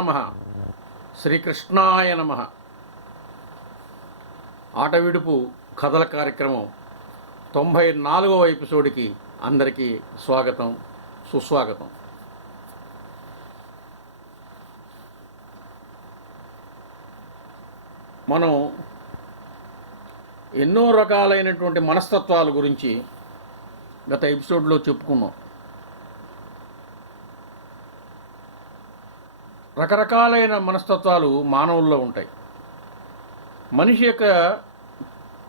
నమః. శ్రీకృష్ణాయ నమః. ఆటవిడుపు కథల కార్యక్రమం 94వ ఎపిసోడ్కి అందరికీ స్వాగతం, సుస్వాగతం. మనం ఎన్నో రకాలైనటువంటి మనస్తత్వాల గురించి గత ఎపిసోడ్లో చెప్పుకున్నాం. రకరకాలైన మనస్తత్వాలు మానవుల్లో ఉంటాయి. మనిషి యొక్క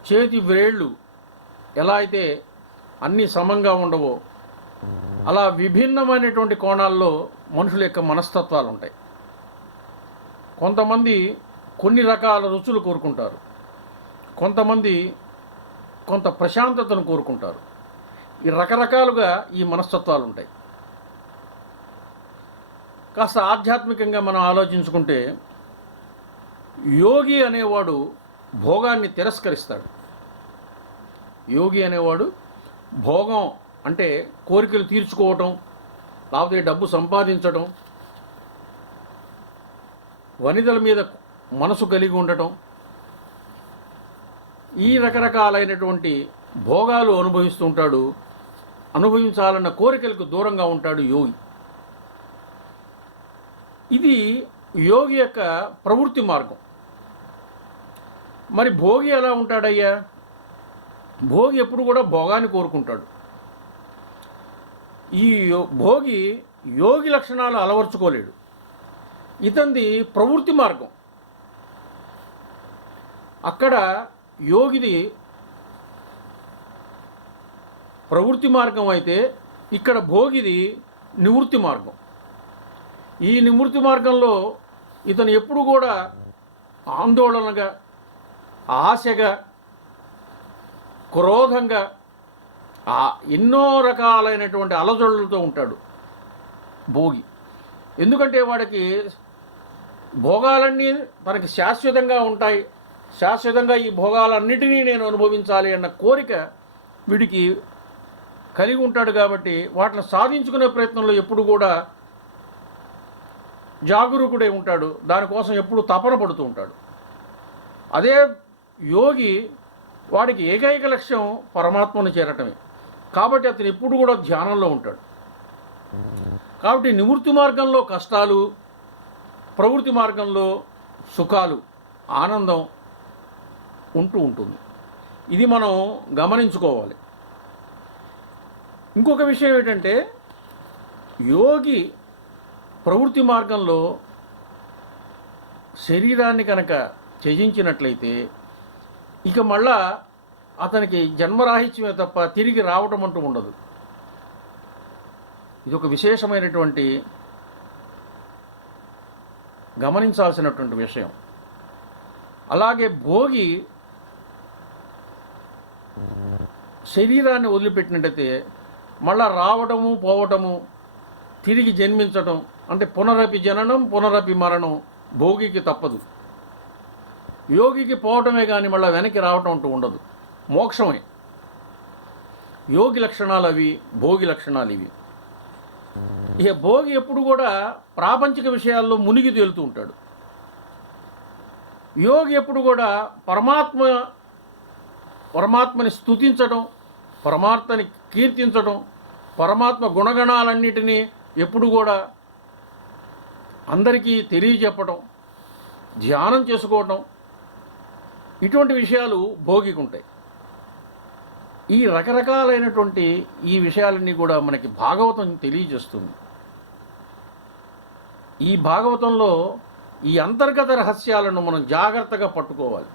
చేతి వ్రేళ్ళు ఎలా అయితే అన్నీ సమంగా ఉండవో అలా విభిన్నమైనటువంటి కోణాల్లో మనుషుల యొక్క మనస్తత్వాలు ఉంటాయి. కొంతమంది కొన్ని రకాల రుచులు కోరుకుంటారు, కొంతమంది కొంత ప్రశాంతతను కోరుకుంటారు. ఈ రకరకాలుగా ఈ మనస్తత్వాలు ఉంటాయి. కాస్త ఆధ్యాత్మికంగా మనం ఆలోచించుకుంటే యోగి అనేవాడు భోగాన్ని తిరస్కరిస్తాడు. యోగి అనేవాడు భోగం అంటే కోరికలు తీర్చుకోవటం, లేకపోతే డబ్బు సంపాదించడం, వనితల మీద మనసు కలిగి ఉండటం, ఈ రకరకాలైనటువంటి భోగాలు అనుభవిస్తూ ఉంటాడు. అనుభవించాలన్న కోరికలకు దూరంగా ఉంటాడు యోగి. ఇది యోగి యొక్క ప్రవృత్తి మార్గం. మరి భోగి ఎలా ఉంటాడయ్యా? భోగి ఎప్పుడు కూడా భోగాన్ని కోరుకుంటాడు. ఈ భోగి యోగి లక్షణాలు అలవర్చుకోలేడు. ఇతంది ప్రవృత్తి మార్గం. అక్కడ యోగిది ప్రవృత్తి మార్గం అయితే ఇక్కడ భోగిది నివృత్తి మార్గం. ఈ నివృత్తి మార్గంలో ఇతను ఎప్పుడు కూడా ఆందోళనగా, ఆశగా, క్రోధంగా, ఎన్నో రకాలైనటువంటి అలజడులతో ఉంటాడు భోగి. ఎందుకంటే వాడికి భోగాలన్నీ తనకి శాశ్వతంగా ఉంటాయి, శాశ్వతంగా ఈ భోగాలన్నిటినీ నేను అనుభవించాలి అన్న కోరిక వీడికి కలిగి ఉంటాడు. కాబట్టి వాటిని సాధించుకునే ప్రయత్నంలో ఎప్పుడు కూడా జాగరూకుడై ఉంటాడు. దానికోసం ఎప్పుడు తపన పడుతూ ఉంటాడు. అదే యోగి వాడికి ఏకైక లక్ష్యం పరమాత్మను చేరటమే. కాబట్టి అతను ఎప్పుడు కూడా ధ్యానంలో ఉంటాడు. కాబట్టి నివృత్తి మార్గంలో కష్టాలు, ప్రవృత్తి మార్గంలో సుఖాలు, ఆనందం ఉంటూ ఉంటుంది. ఇది మనం గమనించుకోవాలి. ఇంకొక విషయం ఏంటంటే యోగి ప్రవృత్తి మార్గంలో శరీరాన్ని కనుక త్యజించినట్లయితే ఇక మళ్ళా అతనికి జన్మరాహిత్యమే తప్ప తిరిగి రావటం అంటూ ఉండదు. ఇది ఒక విశేషమైనటువంటి గమనించాల్సినటువంటి విషయం. అలాగే భోగి శరీరాన్ని వదిలిపెట్టినట్టయితే మళ్ళా రావటము, పోవటము, తిరిగి జన్మించటం అంటే పునరపి జననం పునరపి మరణం భోగికి తప్పదు. యోగికి పోవటమే కానీ మళ్ళీ వెనక్కి రావటం అంటూ ఉండదు. మోక్షమే. యోగి లక్షణాలు అవి, భోగి లక్షణాలు ఇవి. ఇక భోగి ఎప్పుడు కూడా ప్రాపంచిక విషయాల్లో మునిగి తేలుతూ ఉంటాడు. యోగి ఎప్పుడు కూడా పరమాత్మని స్తుతించడం, పరమాత్మని కీర్తించడం, పరమాత్మ గుణగణాలన్నిటినీ ఎప్పుడు కూడా అందరికీ తెలియజెప్పడం, ధ్యానం చేసుకోవటం, ఇటువంటి విషయాలు భోగికి ఉంటాయి. ఈ రకరకాలైనటువంటి ఈ విషయాలన్నీ కూడా మనకి భాగవతం తెలియజేస్తుంది. ఈ భాగవతంలో ఈ అంతర్గత రహస్యాలను మనం జాగ్రత్తగా పట్టుకోవాలి.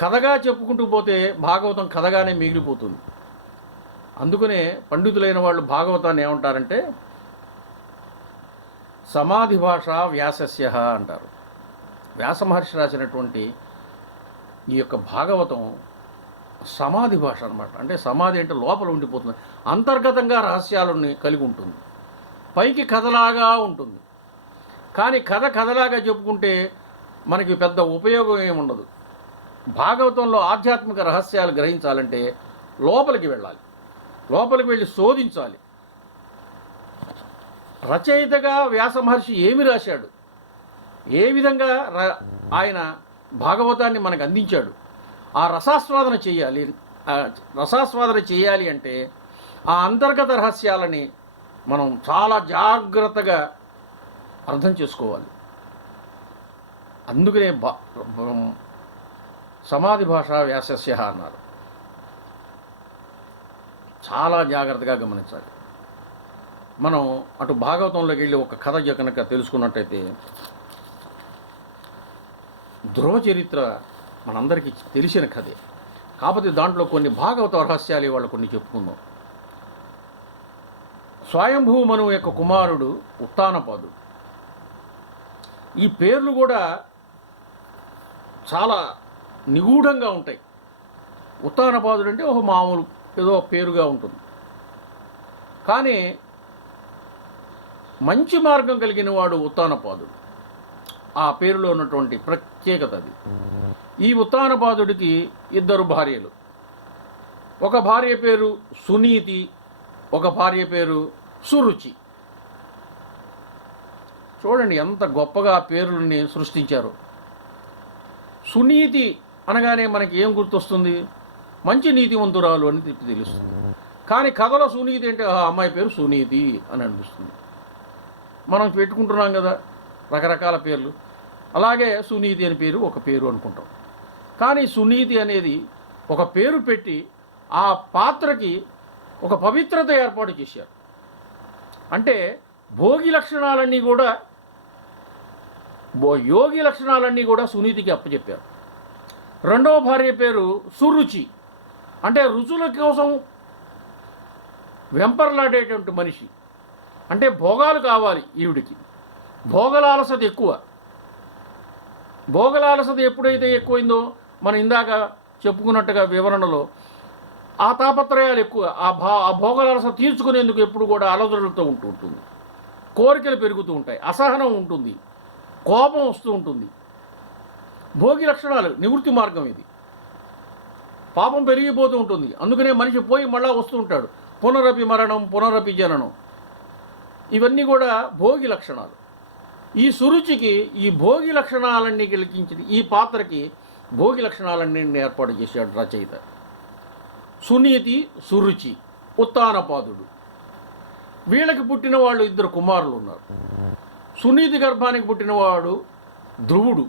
కథగా చెప్పుకుంటూ పోతే భాగవతం కథగానే మిగిలిపోతుంది. అందుకనే పండితులైన వాళ్ళు భాగవతాన్ని ఏమంటారంటే సమాధి భాష వ్యాసస్య అంటారు. వ్యాస మహర్షి రాసినటువంటి ఈ యొక్క భాగవతం సమాధి భాష అన్నమాట. అంటే సమాధి అంటే లోపల ఉండిపోతుంది, అంతర్గతంగా రహస్యాలని కలిగి ఉంటుంది. పైకి కథలాగా ఉంటుంది, కానీ కథలాగా చెప్పుకుంటే మనకి పెద్ద ఉపయోగం ఏముండదు. భాగవతంలో ఆధ్యాత్మిక రహస్యాలు గ్రహించాలంటే లోపలికి వెళ్ళాలి, లోపలికి వెళ్ళి శోధించాలి. రచయితగా వ్యాస మహర్షి ఏమి రాశాడు, ఏ విధంగా ఆయన భాగవతాన్ని మనకు అందించాడు. ఆ రసాస్వాదన చేయాలి. ఆ రసాస్వాదన చేయాలి అంటే ఆ అంతర్గత రహస్యాలని మనం చాలా జాగ్రత్తగా అర్థం చేసుకోవాలి. అందుకనే సమాధి భాష వ్యాసస్య అన్నారు. చాలా జాగ్రత్తగా గమనించాలి. మనం అటు భాగవతంలోకి వెళ్ళి ఒక కథ కనుక తెలుసుకున్నట్టయితే, ధ్రువ చరిత్ర మనందరికీ తెలిసిన కథే. కాకపోతే దాంట్లో కొన్ని భాగవత రహస్యాలు ఇవాళ కొన్ని చెప్పుకుందాం. స్వయంభూ మనువు యొక్క కుమారుడు ఉత్తానపాదుడు. ఈ పేర్లు కూడా చాలా నిగూఢంగా ఉంటాయి. ఉత్తానపాదుడు అంటే ఒక మామూలు ఏదో పేరుగా ఉంటుంది, కానీ మంచి మార్గం కలిగిన వాడు ఉత్తానపాదుడు. ఆ పేరులో ఉన్నటువంటి ప్రత్యేకత అది. ఈ ఉత్తానపాదుడికి 2 భార్యలు. ఒక భార్య పేరు సునీతి, ఒక భార్య పేరు సురుచి. చూడండి ఎంత గొప్పగా ఆ పేర్లని సృష్టించారు. సునీతి అనగానే మనకి ఏం గుర్తొస్తుంది? మంచి నీతివంతురాలు అని తెలుస్తుంది. కానీ కథలో సునీతి అంటే ఆ అమ్మాయి పేరు సునీతి అని అనిపిస్తుంది. మనం పెట్టుకుంటున్నాం కదా రకరకాల పేర్లు. అలాగే సునీతి అని పేరు ఒక పేరు అనుకుంటాం. కానీ సునీతి అనేది ఒక పేరు పెట్టి ఆ పాత్రకి ఒక పవిత్రత ఏర్పాటు చేశారు. అంటే భోగి లక్షణాలన్నీ కూడా యోగి లక్షణాలన్నీ కూడా సునీతికి అప్పచెప్పారు. రెండవ భార్య పేరు సురుచి, అంటే రుచుల కోసం వెంపర్లాడేటువంటి మనిషి. అంటే భోగాలు కావాలి ఈవిడికి. భోగలాలసత ఎక్కువ. భోగలాలసత ఎప్పుడైతే ఎక్కువైందో మనం ఇందాక చెప్పుకున్నట్టుగా వివరణలో ఆ తాపత్రయాలు ఎక్కువ. ఆ భోగలాలసత తీర్చుకునేందుకు ఎప్పుడు కూడా అలజడులతో ఉంటుంది. కోరికలు పెరుగుతూ ఉంటాయి, అసహనం ఉంటుంది, కోపం వస్తూ ఉంటుంది. భోగి లక్షణాలు నివృత్తి మార్గం ఇది. పాపం పెరిగిపోతూ ఉంటుంది. అందుకనే మనిషి పోయి మళ్ళా వస్తూ ఉంటాడు. పునరపి మరణం, పునరపి జననం, ఇవన్నీ కూడా భోగి లక్షణాలు. ఈ సురుచికి ఈ భోగి లక్షణాలన్నీ కలిగించి ఈ పాత్రకి భోగి లక్షణాలన్నీ ఏర్పాటు చేశాడు రచయిత. సునీతి, సురుచి, ఉత్తానపాదుడు. వీళ్ళకి పుట్టిన వాళ్ళు 2 కుమారులు ఉన్నారు. సునీతి గర్భానికి పుట్టినవాడు ధ్రువుడు,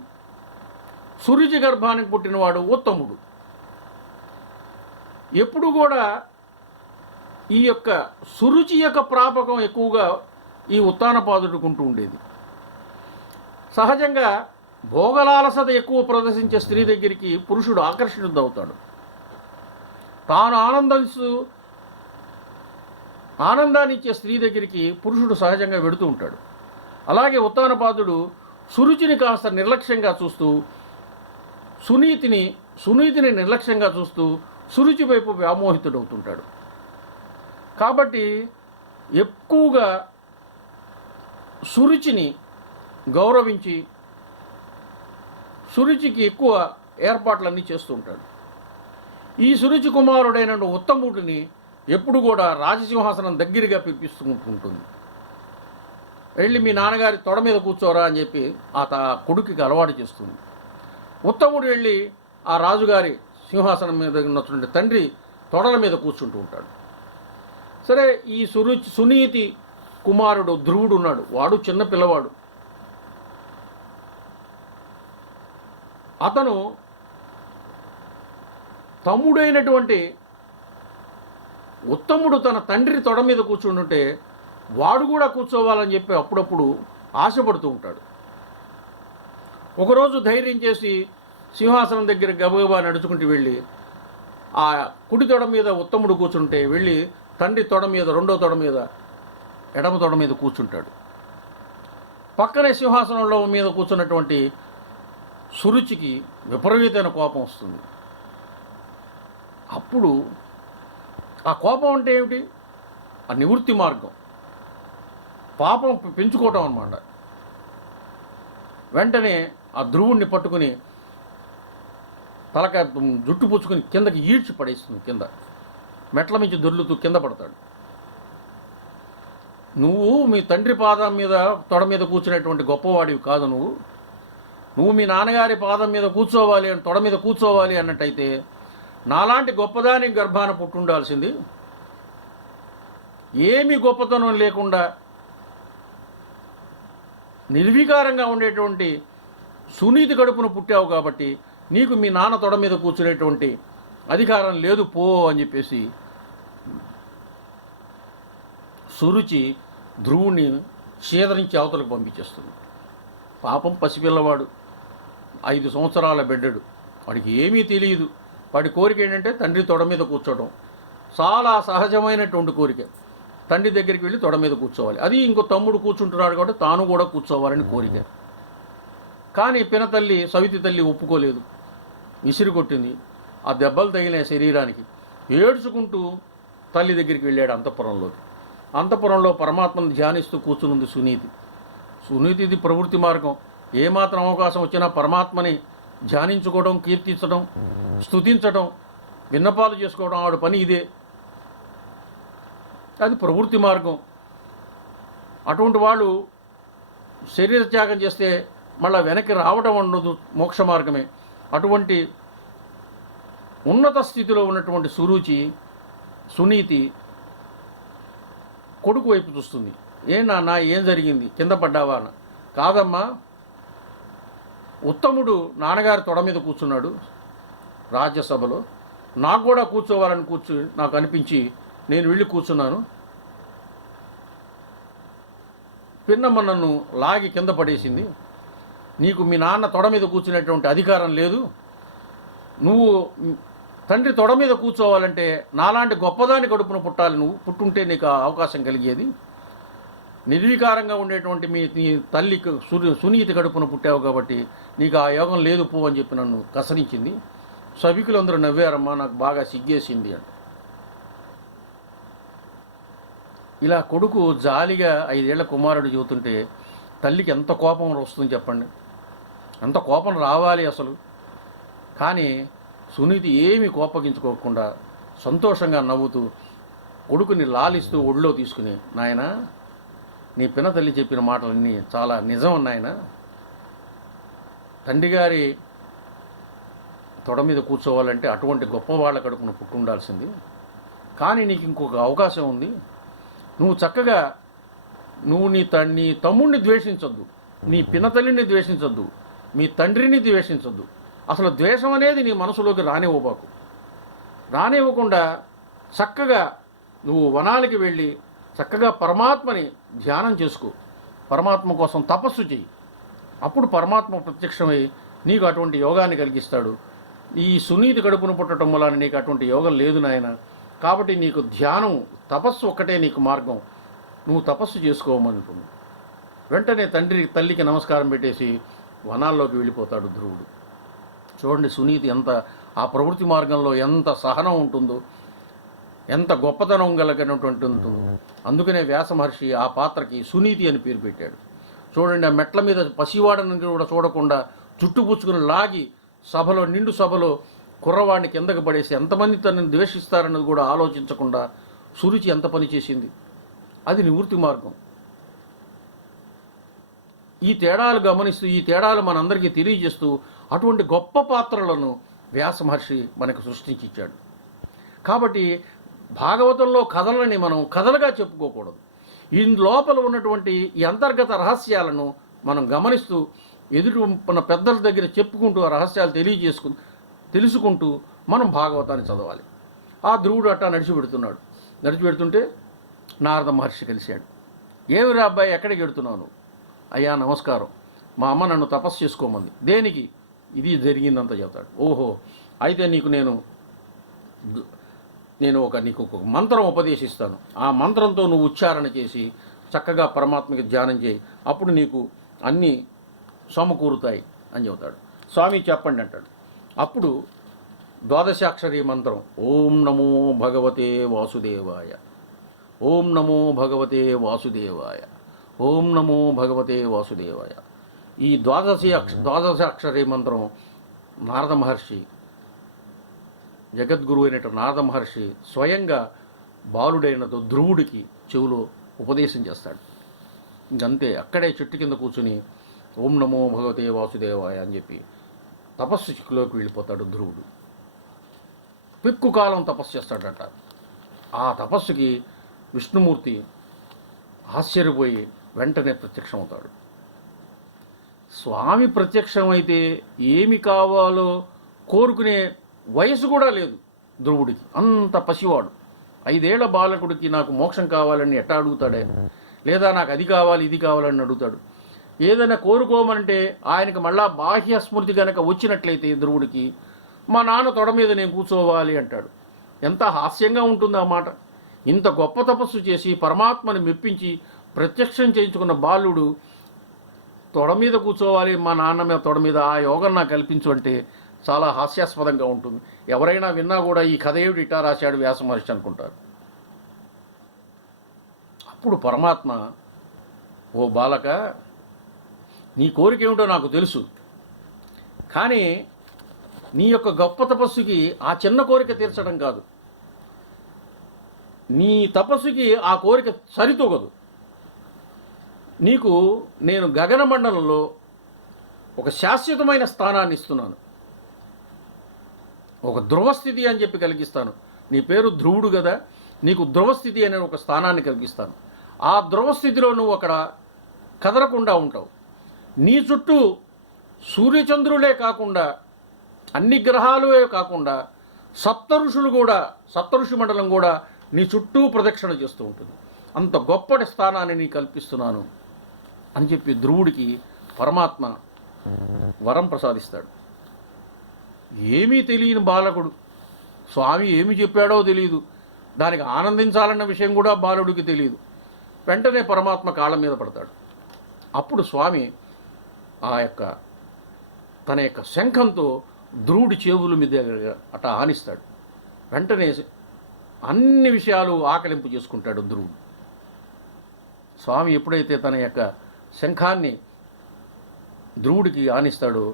సురుచి గర్భానికి పుట్టినవాడు ఉత్తముడు. ఎప్పుడు కూడా ఈ యొక్క సురుచి యొక్క ప్రాపకం ఎక్కువగా ఈ ఉత్తానపాదుడికి ఉంటూ ఉండేది. సహజంగా భోగలాలసత ఎక్కువ ప్రదర్శించే స్త్రీ దగ్గరికి పురుషుడు ఆకర్షితుడవుతాడు. తాను ఆనందాన్ని ఇచ్చే స్త్రీ దగ్గరికి పురుషుడు సహజంగా వెడుతూ ఉంటాడు. అలాగే ఉత్తానపాదుడు సురుచిని కాస్త నిర్లక్ష్యంగా చూస్తూ సునీతిని నిర్లక్ష్యంగా చూస్తూ సురుచి వైపు వ్యామోహితుడవుతుంటాడు. కాబట్టి ఎక్కువగా సురుచిని గౌరవించి సురుచికి ఎక్కువ ఏర్పాట్లన్నీ చేస్తూ ఉంటాడు. ఈ సురుచి కుమారుడైన ఉత్తముడిని ఎప్పుడు కూడా రాజసింహాసనం దగ్గరగా పిలిపిస్తూ ఉంటుంది. వెళ్ళి మీ నాన్నగారి తొడ మీద కూర్చోరా అని చెప్పి కొడుకుకి అలవాటు చేస్తుంది. ఉత్తముడు వెళ్ళి ఆ రాజుగారి సింహాసనం మీద ఉన్నటువంటి తండ్రి తొడల మీద కూర్చుంటూ ఉంటాడు. సరే, ఈ సునీతి కుమారుడు ధ్రువుడు ఉన్నాడు. వాడు చిన్న పిల్లవాడు. అతను తమ్ముడైనటువంటి ఉత్తముడు తన తండ్రి తొడ మీద కూర్చుంటుంటే వాడు కూడా కూర్చోవాలని చెప్పి అప్పుడప్పుడు ఆశపడుతూ ఉంటాడు. ఒకరోజు ధైర్యం చేసి సింహాసనం దగ్గర గబగబా నడుచుకుంటూ వెళ్ళి ఆ కుడి తొడ మీద ఉత్తముడు కూర్చుంటే వెళ్ళి తండ్రి తొడ మీద, రెండో తొడ మీద, ఎడమ తొడ మీద కూర్చుంటాడు. పక్కనే సింహాసనంలో మీద కూర్చున్నటువంటి సురుచికి విపరీతమైన కోపం వస్తుంది. అప్పుడు ఆ కోపం అంటే ఏమిటి? ఆ నివృత్తి మార్గం, పాపం పెంచుకోవటం అన్నమాట. వెంటనే ఆ ధ్రువుణ్ణి పట్టుకుని తలక జుట్టు పుచ్చుకొని కిందకి ఈడ్చి పడేస్తుంది. కింద మెట్ల నుంచి దొర్లుతూ కింద పడతాడు. నువ్వు మీ తండ్రి పాదం మీద తొడ మీద కూర్చునేటువంటి గొప్పవాడివి కాదు. నువ్వు మీ నాన్నగారి పాదం మీద కూర్చోవాలి అని, తొడ మీద కూర్చోవాలి అన్నట్టయితే నాలాంటి గొప్పదాని గర్భాన పుట్టుండాల్సింది. ఏమీ గొప్పతనం లేకుండా నిర్వికారంగా ఉండేటువంటి సునీతి కడుపున పుట్టావు కాబట్టి నీకు మీ నాన్న తొడ మీద కూర్చునేటువంటి అధికారం లేదు, పో అని చెప్పేసి సురుచి ధ్రువుని ఛేదరించి అవతలకు పంపించేస్తుంది. పాపం పసిపిల్లవాడు, 5 సంవత్సరాల బిడ్డడు, వాడికి ఏమీ తెలియదు. వాడి కోరిక ఏంటంటే తండ్రి తొడ మీద కూర్చోవడం. చాలా సహజమైనటువంటి కోరిక. తండ్రి దగ్గరికి వెళ్ళి తొడ మీద కూర్చోవాలి. అది ఇంకో తమ్ముడు కూర్చుంటున్నాడు కాబట్టి తాను కూడా కూర్చోవాలని కోరిక. కానీ పినతల్లి సవితి తల్లి ఒప్పుకోలేదు, విసిరి కొట్టింది. ఆ దెబ్బలు తగిలిన శరీరానికి ఏడ్చుకుంటూ తల్లి దగ్గరికి వెళ్ళాడు అంతఃపురంలోకి. అంతఃపురంలో పరమాత్మను ధ్యానిస్తూ కూర్చునుంది సునీతి. సునీతిది ప్రవృత్తి మార్గం. ఏమాత్రం అవకాశం వచ్చినా పరమాత్మని ధ్యానించుకోవడం, కీర్తించడం, స్తుతించడం, విన్నపాలు చేసుకోవడం ఆవిడ పని ఇదే. అది ప్రవృత్తి మార్గం. అటువంటి వాళ్ళు శరీర త్యాగం చేస్తే మళ్ళీ వెనక్కి రావడం ఉండదు, మోక్ష మార్గమే. అటువంటి ఉన్నత స్థితిలో ఉన్నటువంటి సునీతి కొడుకు వైపు చూస్తుంది. నాన్న ఏం జరిగింది, కింద పడ్డావా అన్న. కాదమ్మా, ఉత్తముడు నాన్నగారి తొడ మీద కూర్చున్నాడు రాజ్యసభలో, నాకు కూడా కూర్చోవాలని నాకు అనిపించి నేను వెళ్ళి కూర్చున్నాను. పిన్నమ్మ నన్ను లాగి కింద పడేసింది. నీకు మీ నాన్న తొడ మీద కూర్చునేటువంటి అధికారం లేదు. నువ్వు తండ్రి తొడ మీద కూర్చోవాలంటే నాలాంటి గొప్పదాని కడుపున పుట్టాలి. నువ్వు పుట్టుంటే నీకు అవకాశం కలిగేది. నిర్వికారంగా ఉండేటువంటి నీ తల్లికి సునీతి కడుపున పుట్టావు కాబట్టి నీకు ఆ యోగం లేదు, పో అని చెప్పి నన్ను కసరించింది. సభికులందరూ నవ్వారమ్మా, నాకు బాగా సిగ్గేసింది అని. ఇలా కొడుకు జాలిగా 5 ఏళ్ల కుమారుడు చెబుతుంటే తల్లికి ఎంత కోపం వస్తుంది చెప్పండి. ఎంత కోపం రావాలి అసలు. కానీ సునీతి ఏమీ కోపగించుకోకుండా సంతోషంగా నవ్వుతూ కొడుకుని లాలిస్తూ ఒడిలో తీసుకుని, నాయనా నీ పిన తల్లి చెప్పిన మాటలన్నీ చాలా నిజం నాయన. తండ్రి గారి తొడ మీద కూర్చోవాలంటే అటువంటి గొప్పవాళ్ళ కడుపున పుట్టుండాల్సింది. కానీ నీకు ఇంకొక అవకాశం ఉంది. నువ్వు చక్కగా నీ తమ్ముడిని ద్వేషించొద్దు, నీ పినతల్లిని ద్వేషించొద్దు, మీ తండ్రిని ద్వేషించొద్దు. అసలు ద్వేషం అనేది నీ మనసులోకి రానివ్వకుండా చక్కగా నువ్వు వనాలకి వెళ్ళి చక్కగా పరమాత్మని ధ్యానం చేసుకో, పరమాత్మ కోసం తపస్సు చెయ్యి. అప్పుడు పరమాత్మ ప్రత్యక్షమై నీకు అటువంటి యోగాన్ని కలిగిస్తాడు. ఈ సునీతి కడుపును పుట్టడం వలన నీకు అటువంటి యోగం లేదు నాయన. కాబట్టి నీకు ధ్యానం, తపస్సు ఒక్కటే నీకు మార్గం. నువ్వు తపస్సు చేసుకోమనుకుంది. వెంటనే తల్లికి నమస్కారం పెట్టేసి వనాల్లోకి వెళ్ళిపోతాడు ధ్రువుడు. చూడండి సునీతి ఆ ప్రవృత్తి మార్గంలో ఎంత సహనం ఉంటుందో, ఎంత గొప్పతనం కలిగినటువంటి ఉంటుందో. అందుకనే వ్యాస మహర్షి ఆ పాత్రకి సునీతి అని పేరు పెట్టాడు. చూడండి, ఆ మెట్ల మీద పసివాడని కూడా చూడకుండా చుట్టుపుచ్చుకుని లాగి నిండు సభలో కుర్రవాడిని కిందకి పడేసి ఎంతమంది తనని ద్వేషిస్తారన్నది కూడా ఆలోచించకుండా సురుచి ఎంత పని చేసింది. అది నివృత్తి మార్గం. ఈ తేడాలు గమనిస్తూ, ఈ తేడాలు మనందరికీ తెలియజేస్తూ అటువంటి గొప్ప పాత్రలను వ్యాస మహర్షి మనకు సృష్టించి ఇచ్చాడు. కాబట్టి భాగవతంలో కథలని మనం కథలుగా చెప్పుకోకూడదు. ఈ లోపల ఉన్నటువంటి ఈ అంతర్గత రహస్యాలను మనం గమనిస్తూ మన పెద్దల దగ్గర చెప్పుకుంటూ ఆ రహస్యాలు తెలుసుకుంటూ మనం భాగవతాన్ని చదవాలి. ఆ ధ్రువుడు అట్టా నడిచిపెడుతుంటే నారద మహర్షి కలిశాడు. ఏమిరా అబ్బాయి, ఎక్కడికి వెడుతున్నావు? అయ్యా నమస్కారం, మా అమ్మ నన్ను తపస్సు చేసుకోమంది. దేనికి? ఇది జరిగిందంతా చెబుతాడు. ఓహో, అయితే నీకు నీకు ఒక మంత్రం ఉపదేశిస్తాను. ఆ మంత్రంతో నువ్వు ఉచ్చారణ చేసి చక్కగా పరమాత్మకి ధ్యానం చేయి, అప్పుడు నీకు అన్నీ సమకూరుతాయి అని చెబుతాడు. స్వామి చెప్పండి అంటాడు. అప్పుడు ద్వాదశాక్షరి మంత్రం, ఓం నమో భగవతే వాసుదేవాయ, ఓం నమో భగవతే వాసుదేవాయ, ఓం నమో భగవతే వాసుదేవాయ. ఈ ద్వాదశాక్షరి మంత్రం నారద మహర్షి, జగద్గురు అయినటువంటి నారద మహర్షి స్వయంగా బాలుడైన ధ్రువుడికి చెవులో ఉపదేశం చేస్తాడు. ఇంకంతే, అక్కడే చెట్టు కింద కూర్చుని ఓం నమో భగవతే వాసుదేవాయ అని చెప్పి తపస్సు చిక్కులోకి వెళ్ళిపోతాడు ధ్రువుడు. పిక్కు కాలం తపస్సు చేస్తాడట. ఆ తపస్సుకి విష్ణుమూర్తి ఆశ్చర్యపోయి వెంటనే ప్రత్యక్షమవుతాడు. స్వామి ప్రత్యక్షమైతే ఏమి కావాలో కోరుకునే వయసు కూడా లేదు ధ్రువుడికి. అంత పసివాడు. 5 ఏళ్ల బాలకుడికి నాకు మోక్షం కావాలని ఎట్టా అడుగుతాడే, లేదా నాకు అది కావాలి ఇది కావాలని అడుగుతాడు. ఏదైనా కోరుకోమంటే ఆయనకు మళ్ళా బాహ్య స్మృతి కనుక వచ్చినట్లయితే ధ్రువుడికి మా నాన్న తొడ మీద నేను కూర్చోవాలి అంటాడు. ఎంత హాస్యంగా ఉంటుంది ఆ మాట. ఇంత గొప్ప తపస్సు చేసి పరమాత్మని మెప్పించి ప్రత్యక్షం చేయించుకున్న బాలుడు తొడ మీద కూర్చోవాలి, మా నాన్న మీద తొడ మీద, ఆ యోగం నాకు కల్పించు అంటే చాలా హాస్యాస్పదంగా ఉంటుంది. ఎవరైనా విన్నా కూడా ఈ కథ ఏమిటి ఇటా రాశాడు వ్యాస మహర్షి అనుకుంటారు. అప్పుడు పరమాత్మ, ఓ బాలక, నీ కోరిక ఏమిటో నాకు తెలుసు, కానీ నీ యొక్క గొప్ప తపస్సుకి ఆ చిన్న కోరిక తీర్చడం కాదు, నీ తపస్సుకి ఆ కోరిక సరితూగదు. నీకు నేను గగనమండలంలో ఒక శాశ్వతమైన స్థానాన్ని ఇస్తున్నాను, ఒక ధ్రువస్థితి అని చెప్పి కలిగిస్తాను. నీ పేరు ధ్రువుడు కదా, నీకు ధ్రువస్థితి అనే ఒక స్థానాన్ని కలిగిస్తాను. ఆ ధ్రువస్థితిలో నువ్వు అక్కడ కదలకుండా ఉంటావు. నీ చుట్టూ సూర్యచంద్రులే కాకుండా, అన్ని గ్రహాలే కాకుండా, సప్తఋషులు కూడా, సప్తఋషి మండలం కూడా నీ చుట్టూ ప్రదక్షిణ చేస్తూ ఉంటుంది. అంత గొప్పటి స్థానాన్ని నీ కల్పిస్తున్నాను అని చెప్పి ధ్రువుడికి పరమాత్మ వరం ప్రసాదిస్తాడు. ఏమీ తెలియని బాలకుడు, స్వామి ఏమి చెప్పాడో తెలియదు, దానికి ఆనందించాలన్న విషయం కూడా బాలుడికి తెలియదు. వెంటనే పరమాత్మ కాళ్ళ మీద పడతాడు. అప్పుడు స్వామి ఆ యొక్క తన యొక్క శంఖంతో ధ్రువుడి చెవుల మీద అట ఆనిస్తాడు. వెంటనే అన్ని విషయాలు ఆకలింపు చేసుకుంటాడు ధ్రువుడు. స్వామి ఎప్పుడైతే తన యొక్క శంఖాన్ని ధ్రువుడికి ఆనిస్తాడో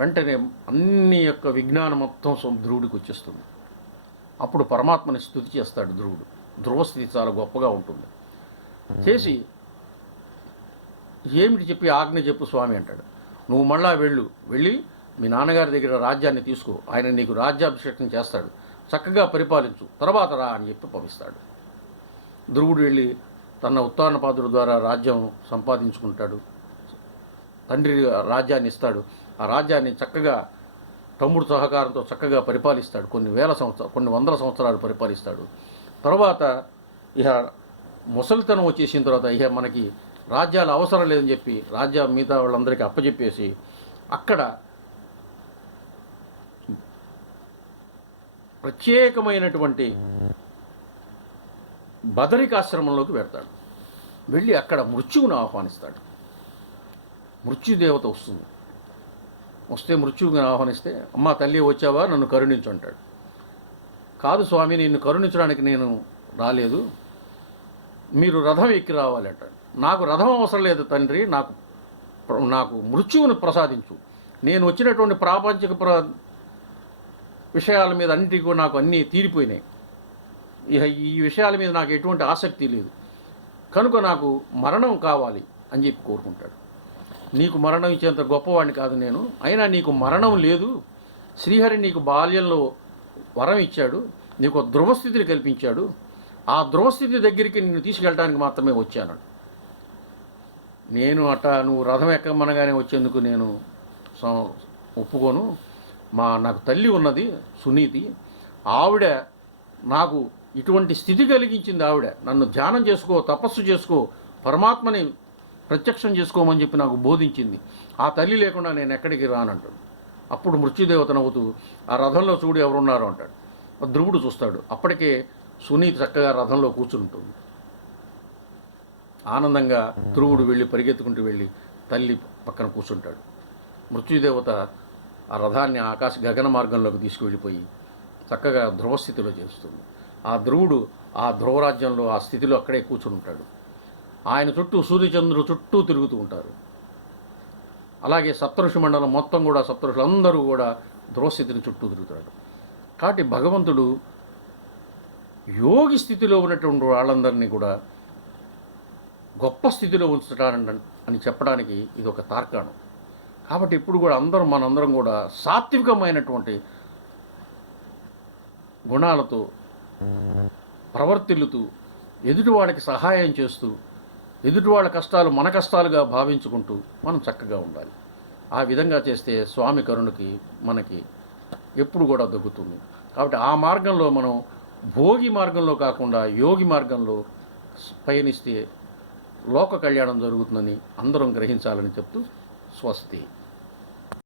వెంటనే అన్ని యొక్క విజ్ఞానం మొత్తం ధ్రువుడికి వచ్చేస్తుంది. అప్పుడు పరమాత్మని స్తుతి చేస్తాడు ధ్రువుడు. ధ్రువస్థితి చాలా గొప్పగా ఉంటుంది. చేసి ఏమిటి చెప్పి ఆజ్ఞ చెప్పు స్వామి అంటాడు. నువ్వు మళ్ళా వెళ్ళి మీ నాన్నగారి దగ్గర రాజ్యాన్ని తీసుకో, ఆయన నీకు రాజ్యాభిషేకం చేస్తాడు, చక్కగా పరిపాలించు, తర్వాత రా అని చెప్పి పంపిస్తాడు. ధ్రువుడు వెళ్ళి తన ఉత్తానపాదుడు ద్వారా రాజ్యం సంపాదించుకుంటాడు. తండ్రి రాజ్యాన్ని ఇస్తాడు. ఆ రాజ్యాన్ని చక్కగా తమ్ముడు సహకారంతో చక్కగా పరిపాలిస్తాడు. కొన్ని వందల సంవత్సరాలు పరిపాలిస్తాడు. తర్వాత ఇక ముసలితనం వచ్చేసిన తర్వాత ఇక మనకి రాజ్యాలు అవసరం లేదని చెప్పి రాజ్యం మిగతా వాళ్ళందరికీ అప్పచెప్పేసి అక్కడ ప్రత్యేకమైనటువంటి బదరికాశ్రమంలోకి వెళ్తాడు. వెళ్ళి అక్కడ మృత్యువును ఆహ్వానిస్తాడు. మృత్యుదేవత వస్తుంది. వస్తే మృత్యువుని ఆహ్వానిస్తే, అమ్మ తల్లి వచ్చావా, నన్ను కరుణించు అంటాడు. కాదు స్వామి, నిన్ను కరుణించడానికి నేను రాలేదు, మీరు రథం ఎక్కి రావాలి అంటాడు. నాకు రథం అవసరం లేదు తండ్రి, నాకు మృత్యువును ప్రసాదించు. నేను వచ్చినటువంటి ప్రాపంచిక విషయాల మీద అన్నిటికీ నాకు అన్నీ తీరిపోయినాయి. ఇక ఈ విషయాల మీద నాకు ఎటువంటి ఆసక్తి లేదు, కనుక నాకు మరణం కావాలి అని చెప్పి కోరుకుంటాడు. నీకు మరణం ఇచ్చేంత గొప్పవాడిని కాదు నేను, అయినా నీకు మరణం లేదు. శ్రీహరి నీకు బాల్యంలో వరం ఇచ్చాడు, నీకు ధ్రువస్థితిని కల్పించాడు. ఆ ధ్రువస్థితి దగ్గరికి నిన్ను తీసుకెళ్ళడానికి మాత్రమే వచ్చాను. నేను నువ్వు రథం ఎక్కమనగానే వచ్చేందుకు నేను ఒప్పుకోను. నాకు తల్లి ఉన్నది సునీతి, ఆవిడ నాకు ఇటువంటి స్థితి కలిగించింది. ఆవిడ నన్ను ధ్యానం చేసుకో, తపస్సు చేసుకో, పరమాత్మని ప్రత్యక్షం చేసుకోమని చెప్పి నాకు బోధించింది. ఆ తల్లి లేకుండా నేను ఎక్కడికి రానంటాడు. అప్పుడు మృత్యుదేవత నవ్వుతూ, ఆ రథంలో చూడు ఎవరున్నారో అంటాడు. ధ్రువుడు చూస్తాడు. అప్పటికే సునీతి చక్కగా రథంలో కూర్చుంటుంది. ఆనందంగా ధ్రువుడు వెళ్ళి పరిగెత్తుకుంటూ వెళ్ళి తల్లి పక్కన కూర్చుంటాడు. మృత్యుదేవత ఆ రథాన్ని గగన మార్గంలోకి తీసుకువెళ్ళిపోయి చక్కగా ధ్రువస్థితిలో చేస్తుంది. ఆ ధ్రువుడు ఆ ధ్రువరాజ్యంలో ఆ స్థితిలో అక్కడే కూర్చుని ఉంటాడు. ఆయన చుట్టూ సూర్యచంద్రుడు చుట్టూ తిరుగుతూ ఉంటారు. అలాగే సప్తఋషి మండలం మొత్తం కూడా, సప్తఋషులు అందరూ కూడా ధ్రువస్థితిని చుట్టూ తిరుగుతాడు. కాబట్టి భగవంతుడు యోగి స్థితిలో ఉన్నటువంటి వాళ్ళందరినీ కూడా గొప్ప స్థితిలో ఉంచుతాడని చెప్పడానికి ఇది ఒక తార్కాణం. కాబట్టి ఇప్పుడు కూడా మనందరం కూడా సాత్వికమైనటువంటి గుణాలతో ప్రవర్తిల్లుతూ ఎదుటివాడికి సహాయం చేస్తూ ఎదుటివాళ్ళ కష్టాలు మన కష్టాలుగా భావించుకుంటూ మనం చక్కగా ఉండాలి. ఆ విధంగా చేస్తే స్వామి కరుణకి మనకి ఎప్పుడు కూడా దొక్కుతుంది. కాబట్టి ఆ మార్గంలో మనం భోగి మార్గంలో కాకుండా యోగి మార్గంలో పయనిస్తే లోక కళ్యాణం జరుగుతుందని అందరం గ్రహించాలని చెప్తూ స్వస్తి.